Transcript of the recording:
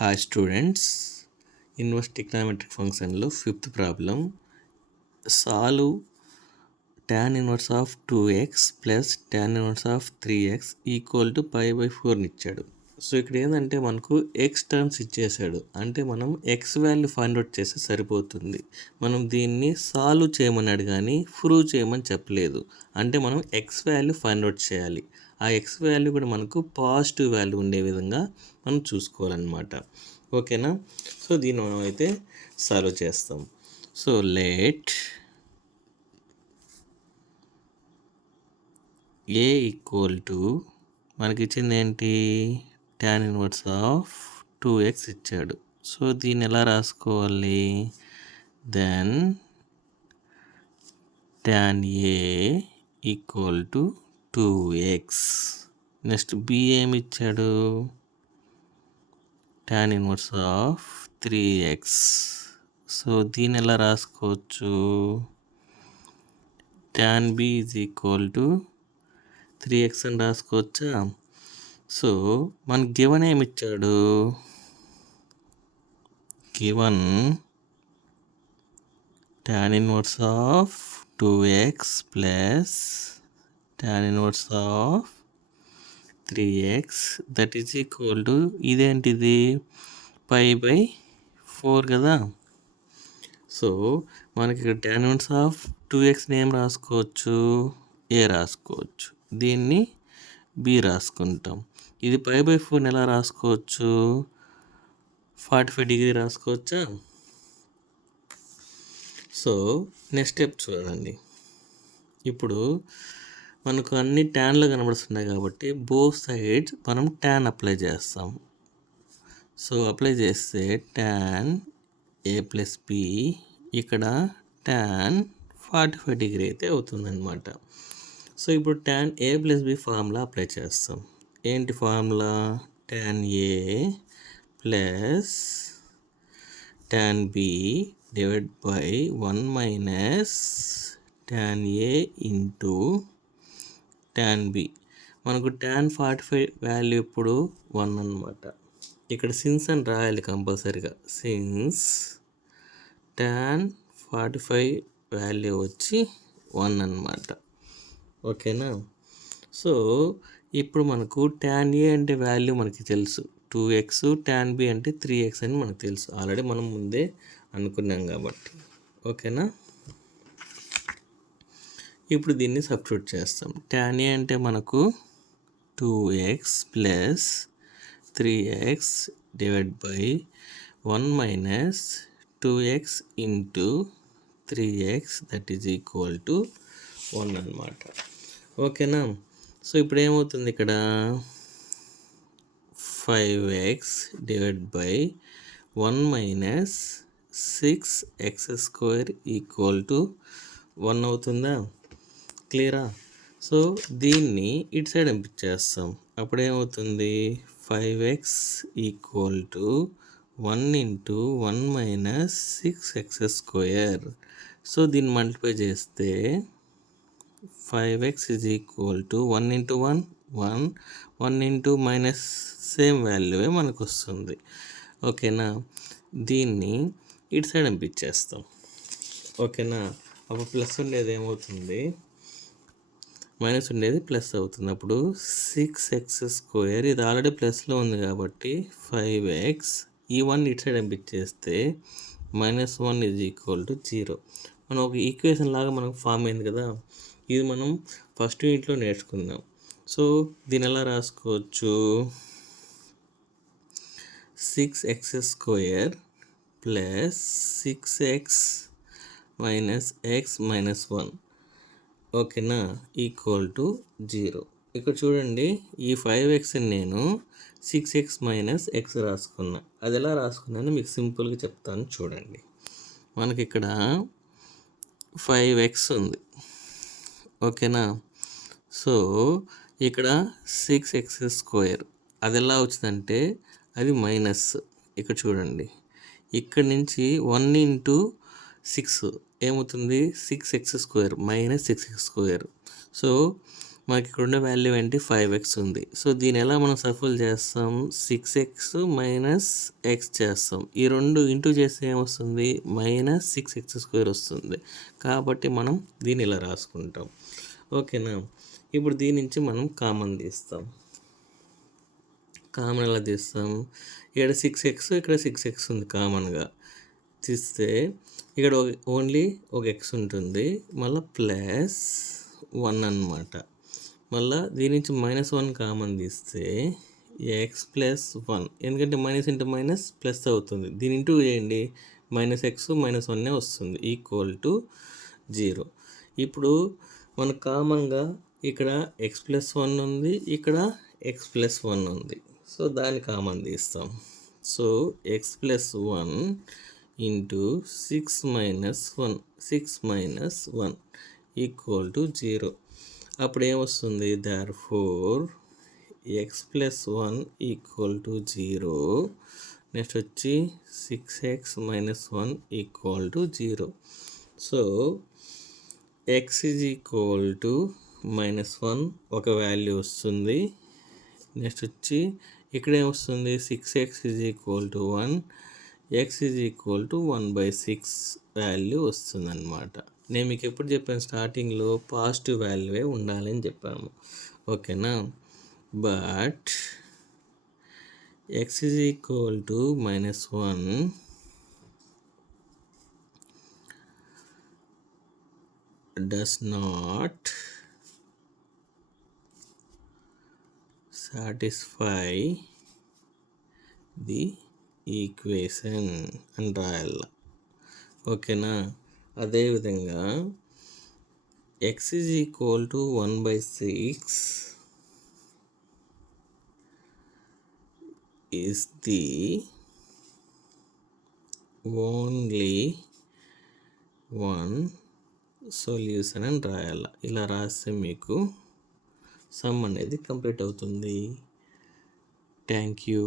Hi students, inverse trigonometric functionలో fifth problem solve tan inverse of 2x plus tan inverse of 3x equal to π/4 ఇచ్చాడు. So ఇక్కడ ఏంటంటే మనకు X terms ఇచ్చేసాడు, అంటే మనం ఎక్స్ వాల్యూ ఫైండ్ అవుట్ చేస్తే సరిపోతుంది. మనం దీన్ని సాల్వ్ చేయమన్నాడు కానీ ప్రూవ్ చేయమని చెప్పలేదు. అంటే మనం ఎక్స్ వాల్యూ ఫైండ్ అవుట్ చేయాలి. ఆ ఎక్స్ వాల్యూ కూడా మనకు పాజిటివ్ వాల్యూ ఉండే విధంగా మనం చూసుకోవాలన్నమాట. ఓకేనా? సో దీన్ని మనం అయితే సాల్వ్ చేస్తాం. So let A equal to మనకి ఇచ్చింది ఏంటి, tan ఇన్వర్స్ ఆఫ్ 2x ఇచ్చాడు. సో దీన్ని ఎలా రాసుకోవాలి, then tan a equal to 2x. Next b ఏమి ఇచ్చాడు, tan inverse of 3x. So దీన్ని ఎలా రాసుకోవచ్చు, tan b is equal to 3x అని రాసుకోవచ్చా? సో మనకి గివన్ ఏమి ఇచ్చాడు, given tan inverse of 2x plus tan inverse of 3x that is equal to ఇదేంటిది π/4 కదా. సో మనకి ఇక్కడ tan ఇన్వర్స్ ఆఫ్ 2xని ఏం రాసుకోవచ్చు, ఏ రాసుకోవచ్చు, దీన్ని బి రాసుకుంటాం. ఇది π/4ని ఎలా రాసుకోవచ్చు, 45 డిగ్రీ రాసుకోవచ్చా? సో నెక్స్ట్ స్టెప్ చూడండి. ఇప్పుడు మనకు అన్ని ట్యాన్లు కనబడుతున్నాయి కాబట్టి బోత్ సైడ్స్ మనం ట్యాన్ అప్లై చేస్తాం. సో అప్లై చేస్తే tan a ప్లస్ బి ఇక్కడ tan 45 డిగ్రీ అయితే అవుతుందన్నమాట. సో ఇప్పుడు tan a plus b formula apply చేస్తాం. ఏంటి formula, tan a plus tan b divide by 1 minus tan a into tan b. మనకు tan 45 value ఇప్పుడు 1 అనమాట. ఇక్కడ సిన్స్ అని రాయాలి కంపల్సరీగా. సిన్స్ tan 45 వాల్యూ వచ్చి 1 అనమాట. ఓకేనా? సో ఇప్పుడు మనకు tan a అంటే వాల్యూ మనకి తెలుసు 2x, tan b అంటే 3x అని మనకు తెలుసు, ఆల్రెడీ మనం ముందే అనుకున్నాం కాబట్టి. ఓకేనా? ఇప్పుడు దీన్ని సబ్స్టిట్యూట్ చేస్తాం. tan a అంటే మనకు 2x plus 3x divide by 1 minus 2x into 3x that is equal to 1 అనమాట. ఓకేనా? సో ఇప్పుడు ఏమవుతుంది, ఇక్కడ 5x divide by 1 minus 6x² equal to 1 అవుతుందా? క్లియరా? సో దీన్ని ఇటు సైడ్ పంపించేస్తాం. అప్పుడు ఏమవుతుంది, 5x equal to 1 into 1 minus 6x². So దీన్ని మల్టిప్లై చేస్తే 5x is equal to 1 into 1 1 1 into minus same వాల్యూవే మనకు వస్తుంది. ఓకేనా? దీన్ని ఇటు సైడ్ పంపించేస్తాం. ఓకేనా? అప్పుడు ప్లస్ ఉండేది ఏమవుతుంది, మైనస్ ఉండేది ప్లస్ అవుతుంది. అప్పుడు 6x², ఇది ఆల్రెడీ ప్లస్లో ఉంది కాబట్టి 5x, ఈ 1 ఇటు సైడ్ పంపించేస్తే -1 ఈజ్ ఈక్వల్ టు 0. మనం ఒక ఈక్వేషన్ లాగా మనకు ఫామ్ అయింది కదా. ఇది మనం ఫస్ట్ యూనిట్లో నేర్చుకుందాం. సో దీని ఎలా రాసుకోవచ్చు, 6x² plus 6x minus x minus 1 ఓకేనా ఈక్వల్ టు 0. ఇక్కడ చూడండి, ఈ 5xని నేను 6x మైనస్ x రాసుకున్నా. అది ఎలా రాసుకున్నాను మీకు సింపుల్గా చెప్తాను చూడండి. మనకి ఇక్కడ 5x ఉంది. ఓకేనా? సో ఇక్కడ 6x², అది ఎలా వచ్చిందంటే అది మైనస్. ఇక్కడ చూడండి, ఇక్కడ నుంచి 1 ఇంటూ 6 ఏమవుతుంది, 6x² మైనస్ 6x². సో మనకి ఇక్కడ ఉండే వాల్యూ ఏంటి 5x ఉంది. సో దీన్ని ఎలా మనం సఫల్ చేస్తాం, 6x మైనస్ ఎక్స్ చేస్తాం. ఈ రెండు ఇంటూ చేస్తే ఏమొస్తుంది, మైనస్ 6x² వస్తుంది. కాబట్టి మనం దీన్ని ఇలా రాసుకుంటాం. ఓకేనా. ఇప్పుడు దీని నుంచి మనం కామన్ తీస్తాం. కామన్ ఎలా తీస్తాం, ఇక్కడ 6x ఇక్కడ 6x ఉంది కామన్గా తీస్తే ఇక్కడ ఓన్లీ ఒక ఎక్స్ ఉంటుంది, మళ్ళీ ప్లస్ 1 అన్నమాట. మళ్ళీ దీని నుంచి -1 కామన్ తీస్తే ఎక్స్ ప్లస్ 1, ఎందుకంటే మైనస్ ఇంటూ మైనస్ ప్లస్ అవుతుంది. దీని ఇంటూ చేయండి, -x -1 వస్తుంది ఈక్వల్ టు 0. ఇప్పుడు మనకు కామన్గా ఇక్కడ x+1 ఉంది, ఇక్కడ x+1 ఉంది. సో దాన్ని కామన్ తీస్తాం. So x+1 into 6 equal to 0. అప్పుడు ఏమొస్తుంది, therefore x+1 equal to 0. Next వచ్చి 6x - 1 equal to 0. So x is equal to -1 ఒక వాల్యూ వస్తుంది. నెక్స్ట్ వచ్చి ఇక్కడ ఏమొస్తుంది, 6x is equal to 1, x is equal to 1/6 value వస్తుంది అన్నమాట. నేను మీకు ఎప్పుడు చెప్పాను, స్టార్టింగ్లో పాజిటివ్ వాల్యూవే ఉండాలని చెప్పాము. ఓకేనా. But x is equal to -1 does not satisfy the equation అని రాయాల. ఓకేనా. అదేవిధంగా x is equal to 1/6 is the only one solution అని రాయాల. ఇలా రాస్తే మీకు సమ్ అనేది కంప్లీట్ అవుతుంది. Thank you.